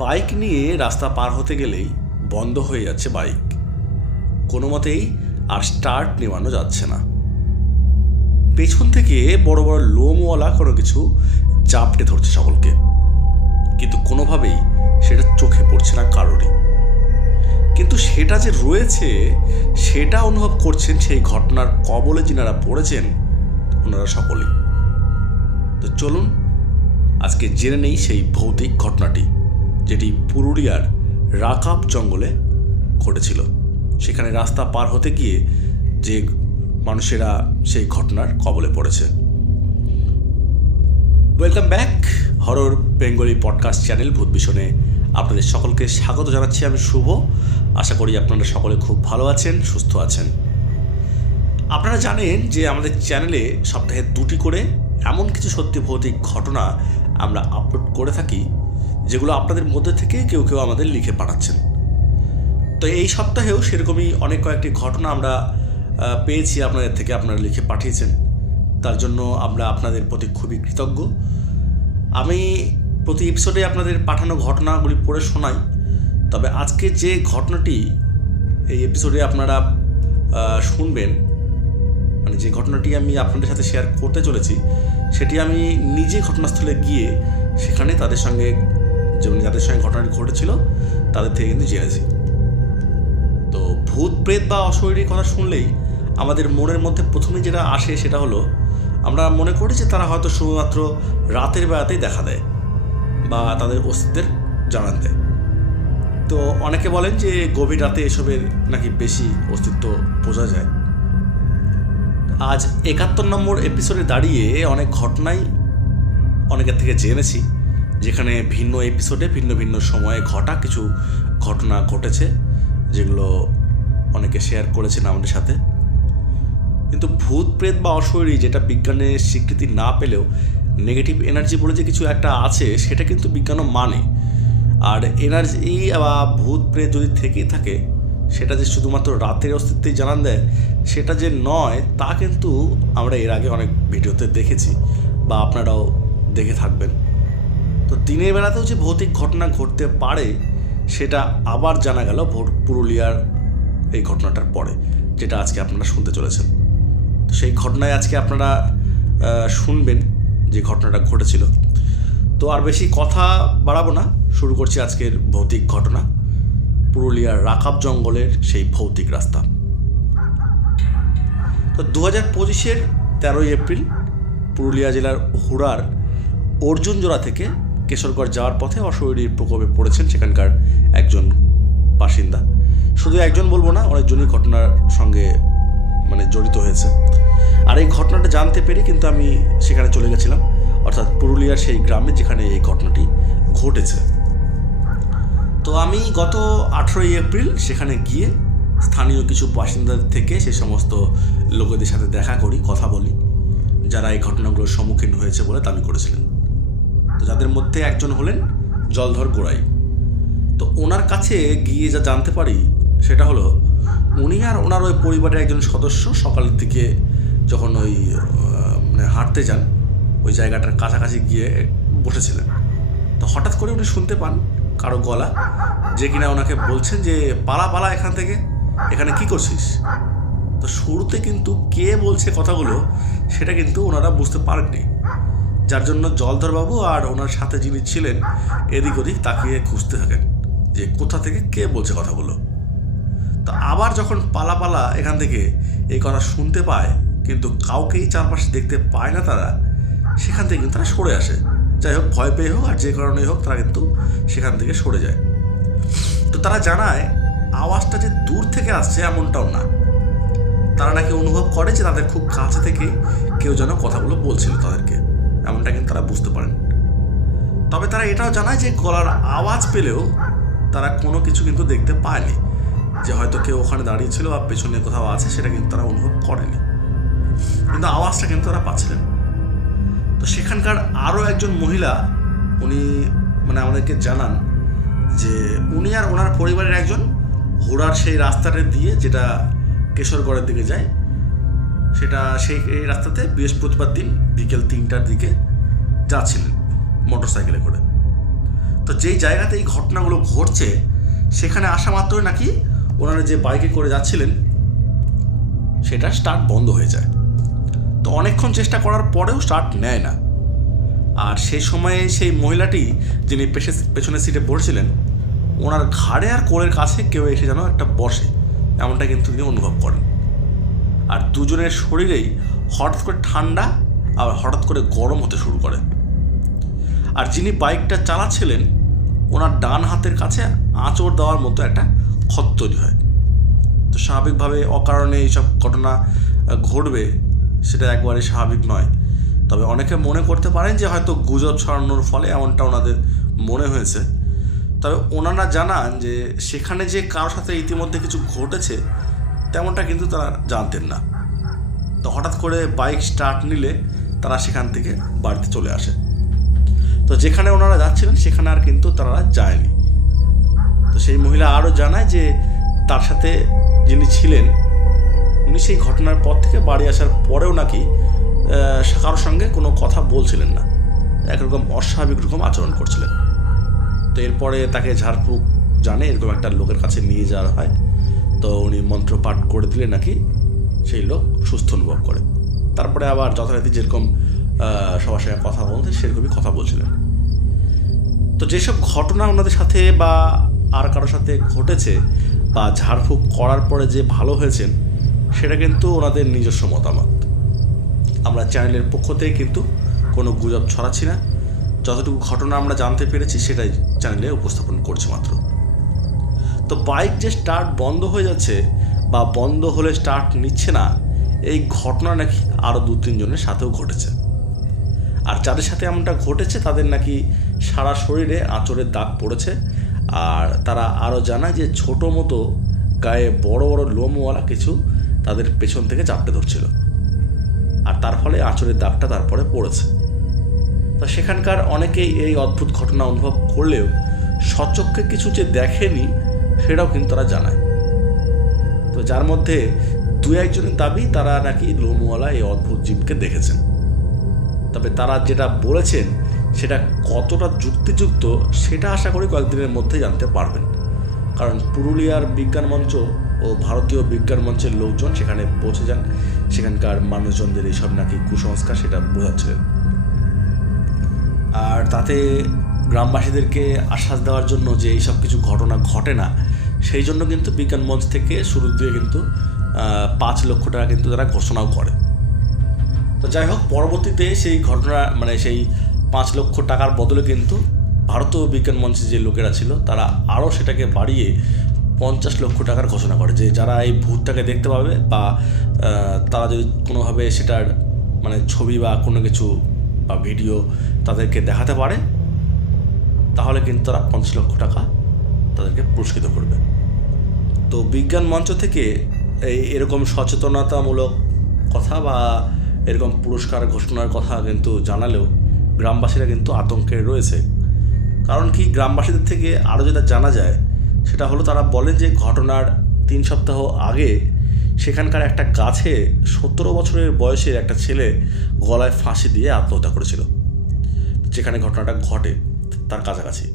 Bike নিয়ে রাস্তা পার হতে গেলেই বন্ধ হয়ে যাচ্ছে বাইক, কোনো মতেই আর স্টার্ট নেওয়ানো যাচ্ছে না। পেছন থেকে বড় বড় লোমওয়ালা কোনো কিছু জাপটে ধরছে সকলকে, কিন্তু কোনোভাবেই সেটা চোখে পড়ছে না কারোরই। কিন্তু সেটা যে রয়েছে সেটা অনুভব করছেন সেই ঘটনার কবলে যিনারা পড়েছেন ওনারা সকলেই। তো চলুন আজকে জেনে নেই সেই ভৌতিক ঘটনাটি, যেটি পুরুলিয়ার রাকাব জঙ্গলে ঘটেছিল। সেখানে রাস্তা পার হতে গিয়ে যে মানুষেরা সেই ঘটনার কবলে পড়েছে। Welcome back horror Bengali podcast channel ভূত ভীষণে আপনাদের সকলকে স্বাগত জানাচ্ছি। আমি শুভ। আশা করি আপনারা সকলে খুব ভালো আছেন, সুস্থ আছেন। আপনারা জানেন যে আমাদের চ্যানেলে সপ্তাহে 2টি করে এমন কিছু সত্যি ভৌতিক ঘটনা আমরা আপলোড করে থাকি, যেগুলো আপনাদের মধ্যে থেকে কেউ কেউ আমাদের লিখে পাঠাচ্ছেন। তো এই সপ্তাহেও সেরকমই অনেক কয়েকটি ঘটনা আমরা পেয়েছি আপনাদের থেকে, আপনারা লিখে পাঠিয়েছেন। তার জন্য আমরা আপনাদের প্রতি খুবই কৃতজ্ঞ। আমি প্রতি এপিসোডে আপনাদের পাঠানো ঘটনাগুলি পড়ে শোনাই, তবে আজকে যে ঘটনাটি এই এপিসোডে আপনারা শুনবেন, মানে যে ঘটনাটি আমি আপনাদের সাথে শেয়ার করতে চলেছি, সেটি আমি নিজে ঘটনাস্থলে গিয়ে সেখানে তাদের সঙ্গে যাদের সঙ্গে ঘটনাটি ঘটেছিল তাদের থেকে কিন্তু জেনেছি। তো ভূত প্রেত বা অশরীরী কথা শুনলেই আমাদের মনের মধ্যে প্রথমে যেটা আসে সেটা হলো আমরা মনে করি যে তারা হয়তো শুধুমাত্র রাতের বেলাতেই দেখা দেয় বা তাদের অস্তিত্বের জানান দেয়। তো অনেকে বলেন যে গভীর রাতে এসবের নাকি বেশি অস্তিত্ব বোঝা যায়। আজ 71 নম্বর এপিসোডে দাঁড়িয়ে অনেক ঘটনাই অনেকের থেকে জেনেছি, যেখানে ভিন্ন এপিসোডে ভিন্ন ভিন্ন সময়ে ঘটা কিছু ঘটনা ঘটেছে, যেগুলো অনেকে শেয়ার করেছেন আমাদের সাথে। কিন্তু ভূত প্রেত বা অশরীরী, যেটা বিজ্ঞানের স্বীকৃতি না পেলেও নেগেটিভ এনার্জি বলে যে কিছু একটা আছে, সেটা কিন্তু বিজ্ঞানও মানে। আর এনার্জি বা ভূত প্রেত যদি থেকেই থাকে, সেটা যে শুধুমাত্র রাতের অস্তিত্বেই জানান দেয় সেটা যে নয়, তা কিন্তু আমরা এর আগে অনেক ভিডিওতে দেখেছি বা আপনারাও দেখে থাকবেন। তো দিনের বেলাতেও যে ভৌতিক ঘটনা ঘটতে পারে সেটা আবার জানা গেল পুরুলিয়ার এই ঘটনাটার পরে, যেটা আজকে আপনারা শুনতে চলেছেন। তো সেই ঘটনায় আজকে আপনারা শুনবেন যে ঘটনাটা ঘটেছিল। তো আর বেশি কথা বাড়াবো না, শুরু করছি আজকের ভৌতিক ঘটনা, পুরুলিয়ার রাকাব জঙ্গলের সেই ভৌতিক রাস্তা। তো 2025-এর 13ই এপ্রিল পুরুলিয়া জেলার হুড়ার অর্জুনজোড়া থেকে কেশরগড় যাওয়ার পথে অশরীরীর প্রকোপে পড়েছেন সেখানকার একজন বাসিন্দা। শুধু একজন বলবো না, অনেকজনই ঘটনার সঙ্গে জড়িত হয়েছে। আর এই ঘটনাটা জানতে পেরে কিন্তু আমি সেখানে চলে গেছিলাম, অর্থাৎ পুরুলিয়ার সেই গ্রামে যেখানে এই ঘটনাটি ঘটেছে। তো আমি গত 18ই এপ্রিল সেখানে গিয়ে স্থানীয় কিছু বাসিন্দাদের থেকে সেই সমস্ত লোকেদের সাথে দেখা করি, কথা বলি, যারা এই ঘটনাগুলোর সম্মুখীন হয়েছে বলে দাবি করেছিলেন। তো যাদের মধ্যে একজন হলেন জলধর গোড়াই। তো ওনার কাছে গিয়ে যা জানতে পারি সেটা হলো, উনি আর ওনার ওই পরিবারের একজন সদস্য সকালের দিকে যখন ওই হাঁটতে যান, ওই জায়গাটার কাছাকাছি গিয়ে বসেছিলেন। তো হঠাৎ করে উনি শুনতে পান কারো গলা, যে কিনা ওনাকে বলছেন যে পালা পালা এখান থেকে, এখানে কি করছিস। তো শুরুতে কিন্তু কে বলছে কথাগুলো সেটা কিন্তু ওনারা বুঝতে পারেননি, যার জন্য জলধরবাবু আর ওনার সাথে যিনি ছিলেন এদিক ওদিক তাকিয়ে খুঁজতে থাকেন যে কোথা থেকে কে বলছে কথাগুলো। তো আবার যখন পালা পালা এখান থেকে এই কথা শুনতে পায়, কিন্তু কাউকেই চারপাশে দেখতে পায় না তারা, সেখান থেকে কিন্তু তারা সরে আসে। যাই হোক, ভয় পেয়ে হোক আর যে কারণেই হোক, তারা কিন্তু সেখান থেকে সরে যায়। তো তারা জানায় আওয়াজটা যে দূর থেকে আসছে এমনটাও না, তারা নাকি অনুভব করে যে তাদের খুব কাছে থেকে কেউ যেন কথাগুলো বলছিল তাদেরকে, এমনটা কিন্তু তারা বুঝতে পারেন। তবে তারা এটাও জানায় যে গলার আওয়াজ পেলেও তারা কোনো কিছু কিন্তু দেখতে পায়নি, যে হয়তো কেউ ওখানে দাঁড়িয়েছিল বা পেছনে কোথাও আছে, সেটা কিন্তু তারা অনুভব করেনি, কিন্তু আওয়াজটা কিন্তু তারা পাচ্ছিলেন। তো সেখানকার আরও একজন মহিলা, উনি আমাদেরকে জানান যে উনি আর ওনার পরিবারের একজন হুড়ার সেই রাস্তাটা দিয়ে, যেটা কেশরগড়ের দিকে যায়, সেটা এই রাস্তাতে বৃহস্পতিবার দিন বিকেল 3টার দিকে যাচ্ছিলেন মোটর সাইকেলে করে। তো যেই জায়গাতে এই ঘটনাগুলো ঘটছে সেখানে আসা মাত্রই নাকি ওনারা যে বাইকে করে যাচ্ছিলেন সেটা স্টার্ট বন্ধ হয়ে যায়। তো অনেকক্ষণ চেষ্টা করার পরেও স্টার্ট নেয় না। আর সেই সময়ে সেই মহিলাটি যিনি পেছনের সিটে বসেছিলেন ওনার ঘাড়ে আর কোলের কাছে কেউ এসে যেন একটা বসে, এমনটা কিন্তু তিনি অনুভব করেন। আর দুজনের শরীরেই হঠাৎ করে ঠান্ডা আবার হঠাৎ করে গরম হতে শুরু করে। আর যিনি বাইকটা চালাচ্ছিলেন ওনার ডান হাতের কাছে আঁচড় দেওয়ার মতো একটা ক্ষত তৈরি হয়। তো স্বাভাবিকভাবে অকারণে এইসব ঘটনা ঘটবে সেটা একবারে স্বাভাবিক নয়। তবে অনেকে মনে করতে পারেন যে হয়তো গুজব ছড়ানোর ফলে এমনটা ওনাদের মনে হয়েছে। তবে ওনারা জানান যে সেখানে যে কারোর সাথে ইতিমধ্যে কিছু ঘটেছে তেমনটা কিন্তু তারা জানতেন না। তো হঠাৎ করে বাইক স্টার্ট নিলে তারা সেখান থেকে বাড়িতে চলে আসে। তো যেখানে ওনারা যাচ্ছিলেন সেখানে আর কিন্তু তারা যায়নি। তো সেই মহিলা আরও জানায় যে তার সাথে যিনি ছিলেন উনি সেই ঘটনার পর থেকে বাড়ি আসার পরেও নাকি কারোর সঙ্গে কোনো কথা বলছিলেন না, একরকম অস্বাভাবিক রকম আচরণ করছিলেন। তো এরপরে তাকে ঝাড়ফুঁক জানে এরকম একটা লোকের কাছে নিয়ে যাওয়া হয়। তো উনি মন্ত্র পাঠ করে দিলে নাকি সেই লোক সুস্থ অনুভব করে। তারপরে আবার যথারীতি যেরকম সবার সঙ্গে কথা বলতে সেরকমই কথা বলছিলেন। তো যেসব ঘটনা ওনাদের সাথে বা আর কারোর সাথে ঘটেছে বা ঝাড়ফুঁক করার পরে যে ভালো হয়েছেন সেটা কিন্তু ওনাদের নিজস্ব মতামত। আমরা চ্যানেলের পক্ষ থেকে কিন্তু কোনো গুজব ছড়াচ্ছি না। যতটুকু ঘটনা আমরা জানতে পেরেছি সেটাই চ্যানেলে উপস্থাপন করছি মাত্র। তো বাইক যে স্টার্ট বন্ধ হয়ে যাচ্ছে বা বন্ধ হলে স্টার্ট নিচ্ছে না, এই ঘটনা নাকি আরও 2-3 জনের সাথেও ঘটেছে। আর যাদের সাথে এমনটা ঘটেছে তাদের নাকি সারা শরীরে আঁচড়ের দাগ পড়েছে। আর তারা আরও জানায় যে ছোটো মতো গায়ে বড় বড় লোমওয়ালা কিছু তাদের পেছন থেকে চাপটে ধরছিল, আর তার ফলে আঁচড়ের দাগটা তারপরে পড়েছে। তো সেখানকার অনেকেই এই অদ্ভুত ঘটনা অনুভব করলেও সচক্ষে কিছু যে দেখেনি সেটাও কিন্তু তারা জানায়। তো যার মধ্যে 2-1 জনের দাবি তারা নাকি লোমওয়ালা এই অদ্ভুত জীবকে দেখেছেন। তবে তারা যেটা বলেছেন সেটা কতটা যুক্তিযুক্ত সেটা আশা করি কয়েকদিনের মধ্যে জানতে পারবেন। কারণ পুরুলিয়ার বিজ্ঞান মঞ্চ ও ভারতীয় বিজ্ঞান মঞ্চের লোকজন সেখানে পৌঁছে যান, সেখানকার মানুষজনদের এইসব নাকি কুসংস্কার সেটা বোঝাচ্ছিলেন। আর তাতে গ্রামবাসীদেরকে আশ্বাস দেওয়ার জন্য যে এইসব কিছু ঘটনা ঘটে না সেই জন্য কিন্তু বিজ্ঞান মঞ্চ থেকে শুরু দিয়ে কিন্তু 5 লক্ষ টাকা কিন্তু তারা ঘোষণাও করে। তো যাই হোক, পরবর্তীতে সেই ঘটনা মানে সেই 5 লক্ষ টাকার বদলে কিন্তু ভারতীয় বিজ্ঞান মঞ্চে যে লোকেরা ছিল তারা আরও সেটাকে বাড়িয়ে 50 লক্ষ টাকার ঘোষণা করে যে যারা এই ভূতটাকে দেখতে পাবে বা তারা যদি কোনোভাবে সেটার মানে ছবি বা কোনো কিছু বা ভিডিও তাদেরকে দেখাতে পারে তাহলে কিন্তু তারা 50 লক্ষ টাকা তাদেরকে পুরস্কৃত করবে। তো বিজ্ঞান মঞ্চ থেকে এরকম সচেতনতামূলক কথা বা এরকম পুরস্কার ঘোষণার কথা কিন্তু জানালেও গ্রামবাসীরা কিন্তু আতঙ্কে রয়েছে। কারণ কি, গ্রামবাসীদের থেকে আরও যেটা জানা যায় সেটা হলো তারা বলেন যে ঘটনার 3 সপ্তাহ আগে সেখানকার একটা গাছে 17 বছরের বয়সের একটা ছেলে গলায় ফাঁসি দিয়ে আত্মহত্যা করেছিল, যেখানে ঘটনাটা ঘটে তার কাছাকাছি।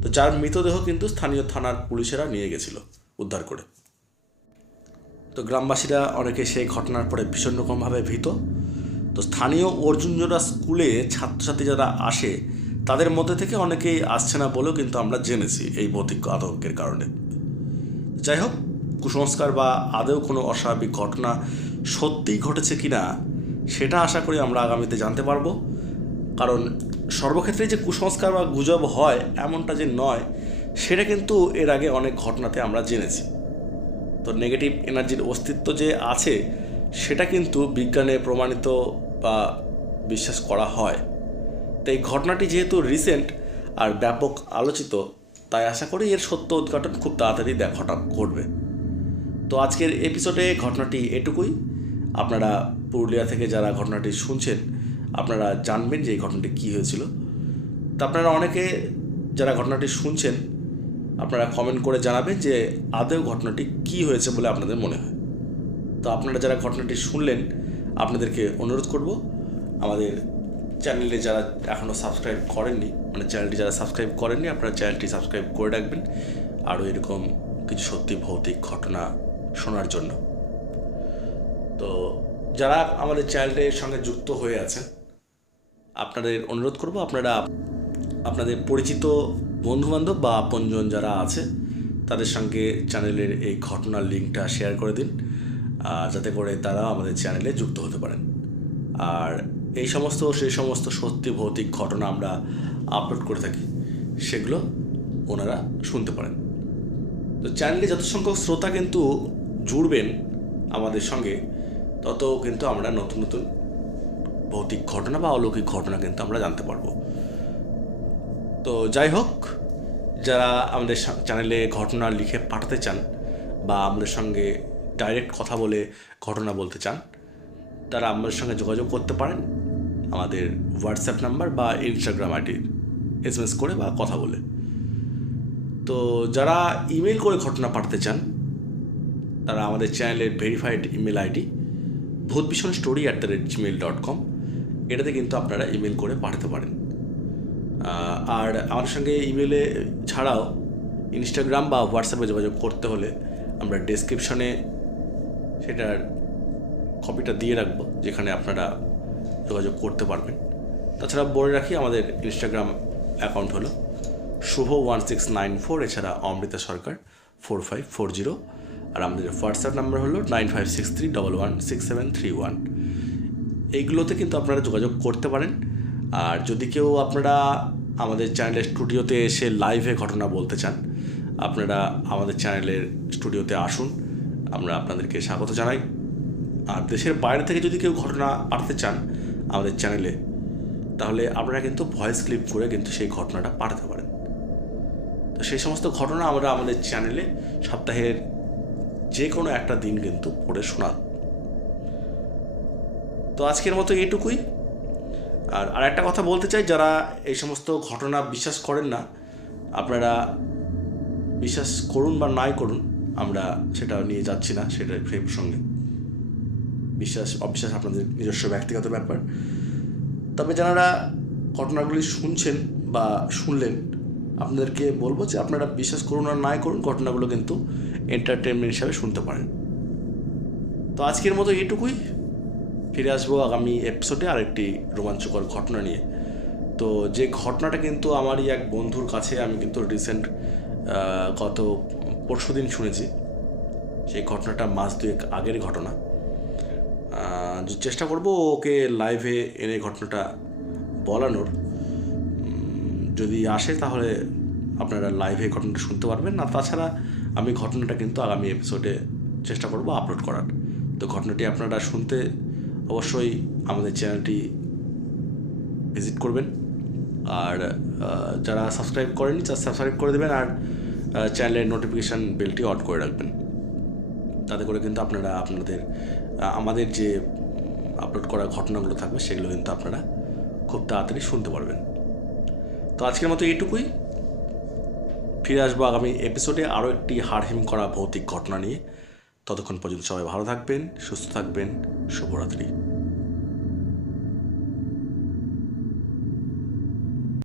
তো যার মৃতদেহ কিন্তু স্থানীয় থানার পুলিশেরা নিয়ে গেছিল উদ্ধার করে। তো গ্রামবাসীরা অনেকে সেই ঘটনার পরে ভীষণ রকমভাবে ভীত। তো স্থানীয় অর্জুনজোড়া স্কুলে ছাত্রছাত্রী যারা আসে তাদের মধ্যে থেকে অনেকেই আসছে না বলেও কিন্তু আমরা জেনেছি এই ভৌতিক আতঙ্কের কারণে। যাই হোক, কুসংস্কার বা আদৌ কোনো অস্বাভাবিক ঘটনা সত্যিই ঘটেছে কি না সেটা আশা করি আমরা আগামীতে জানতে পারবো। কারণ সর্বক্ষেত্রে যে কুসংস্কার বা গুজব হয় এমনটা যে নয় সেটা কিন্তু এর আগে অনেক ঘটনাতে আমরা জেনেছি। তো নেগেটিভ এনার্জির অস্তিত্ব যে আছে সেটা কিন্তু বিজ্ঞানে প্রমাণিত বা বিশ্বাস করা হয়। তো এই ঘটনাটি যেহেতু রিসেন্ট আর ব্যাপক আলোচিত, তাই আশা করি এর সত্য উদ্ঘাটন খুব তাড়াতাড়ি ঘটবে। তো আজকের এপিসোডে ঘটনাটি এটুকুই। আপনারা পুরুলিয়া থেকে যারা ঘটনাটি শুনছেন আপনারা জানবেন যে এই ঘটনাটি কী হয়েছিল। তো আপনারা অনেকে যারা ঘটনাটি শুনছেন আপনারা কমেন্ট করে জানাবেন যে আদৌ ঘটনাটি কী হয়েছে বলে আপনাদের মনে হয়। তো আপনারা যারা ঘটনাটি শুনলেন আপনাদেরকে অনুরোধ করব আমাদের চ্যানেলে যারা এখনও সাবস্ক্রাইব করেননি, মানে চ্যানেলটি যারা সাবস্ক্রাইব করেননি, আপনারা চ্যানেলটি সাবস্ক্রাইব করে রাখবেন আরও এরকম কিছু সত্যি ভৌতিক ঘটনা শোনার জন্য। তো যারা আমাদের চ্যানেলটির সঙ্গে যুক্ত হয়ে আছেন, আপনাদের অনুরোধ করব আপনারা আপনাদের পরিচিত বন্ধুবান্ধব বা আপনজন যারা আছে তাদের সঙ্গে চ্যানেলের এই ঘটনার লিঙ্কটা শেয়ার করে দিন, যাতে করে তারা আমাদের চ্যানেলে যুক্ত হতে পারেন। আর সেই সমস্ত সত্যি ভৌতিক ঘটনা আমরা আপলোড করে থাকি, সেগুলো ওনারা শুনতে পারেন। তো চ্যানেলে যত সংখ্যক শ্রোতা কিন্তু জুড়বেন আমাদের সঙ্গে, তত কিন্তু আমরা নতুন নতুন ভৌতিক ঘটনা বা অলৌকিক ঘটনা কিন্তু আমরা জানতে পারবো। তো যাই হোক, যারা আমাদের চ্যানেলে ঘটনা লিখে পাঠাতে চান বা আমাদের সঙ্গে ডাইরেক্ট কথা বলে ঘটনা বলতে চান, তারা আমাদের সঙ্গে যোগাযোগ করতে পারেন আমাদের হোয়াটসঅ্যাপ নাম্বার বা ইনস্টাগ্রাম আইডির SMS করে বা কথা বলে। তো যারা ইমেল করে ঘটনা পাঠাতে চান, তারা আমাদের চ্যানেলের ভেরিফাইড ইমেল আইডি bhutbhishonstory@gmail.com, এটাতে কিন্তু আপনারা ইমেল করে পাঠাতে পারেন। আর আমার সঙ্গে ইমেলে ছাড়াও ইনস্টাগ্রাম বা হোয়াটসঅ্যাপে যোগাযোগ করতে হলে আমরা ডেসক্রিপশনে সেটার কপিটা দিয়ে রাখবো, যেখানে আপনারা যোগাযোগ করতে পারবেন। তাছাড়া বলে রাখি, আমাদের ইনস্টাগ্রাম অ্যাকাউন্ট হলো শুভ1694, এছাড়া অমৃতা সরকার 4540, আর আমাদের হোয়াটসঅ্যাপ নাম্বার হলো 9563116731। এইগুলোতে কিন্তু আপনারা যোগাযোগ করতে পারেন। আর যদি কেউ আপনারা আমাদের চ্যানেলের স্টুডিওতে এসে লাইভে ঘটনা বলতে চান, আপনারা আমাদের চ্যানেলের স্টুডিওতে আসুন, আমরা আপনাদেরকে স্বাগত জানাই। আর দেশের বাইরে থেকে যদি কেউ ঘটনা পাঠাতে চান আমাদের চ্যানেলে, তাহলে আপনারা কিন্তু ভয়েস ক্লিপ করে কিন্তু সেই ঘটনাটা পাঠাতে পারেন। তো সেই সমস্ত ঘটনা আমরা আমাদের চ্যানেলে সপ্তাহের যে কোনো একটা দিন কিন্তু পড়ে শোনাব। তো আজকের মতো এইটুকুই। আর একটা কথা বলতে চাই, যারা এই সমস্ত ঘটনা বিশ্বাস করেন না, আপনারা বিশ্বাস করুন বা নাই করুন, আমরা সেটা নিয়ে যাচ্ছি না, সেটা সেই প্রসঙ্গে। বিশ্বাস অবিশ্বাস আপনাদের নিজস্ব ব্যক্তিগত ব্যাপার। তবে যারা ঘটনাগুলি শুনছেন বা শুনলেন, আপনাদেরকে বলবো যে আপনারা বিশ্বাস করুন আর নাই করুন, ঘটনাগুলো কিন্তু এন্টারটেনমেন্ট হিসাবে শুনতে পারেন। তো আজকের মতো এইটুকুই। ফিরে আসবো আগামী এপিসোডে আরেকটি রোমাঞ্চকর ঘটনা নিয়ে। তো যে ঘটনাটা কিন্তু আমারই এক বন্ধুর কাছে আমি কিন্তু রিসেন্ট গত পরশুদিন শুনেছি, সেই ঘটনাটা মাস দুয়েক আগের ঘটনা। চেষ্টা করব ওকে লাইভে এনে ঘটনাটা বলানোর। যদি আসে তাহলে আপনারা লাইভে ঘটনাটা শুনতে পারবেন। না তাছাড়া আমি ঘটনাটা কিন্তু আগামী এপিসোডে চেষ্টা করব আপলোড করার। তো ঘটনাটি আপনারা শুনতে অবশ্যই আমাদের চ্যানেলটি ভিজিট করবেন। আর যারা সাবস্ক্রাইব করেননি তারা সাবস্ক্রাইব করে দেবেন, আর চ্যানেলের নোটিফিকেশান বেলটি অন করে রাখবেন। তাতে করে কিন্তু আপনারা আমাদের যে আপলোড করা ঘটনাগুলো থাকবে সেগুলো কিন্তু আপনারা খুব তাড়াতাড়ি শুনতে পারবেন। তো আজকের মতো এইটুকুই। ফিরে আসবো আগামী এপিসোডে আরও একটি হাড়হিম করা ভৌতিক ঘটনা নিয়ে। ততক্ষণ পর্যন্ত সবাই ভালো থাকবেন, সুস্থ থাকবেন। শুভরাত্রি।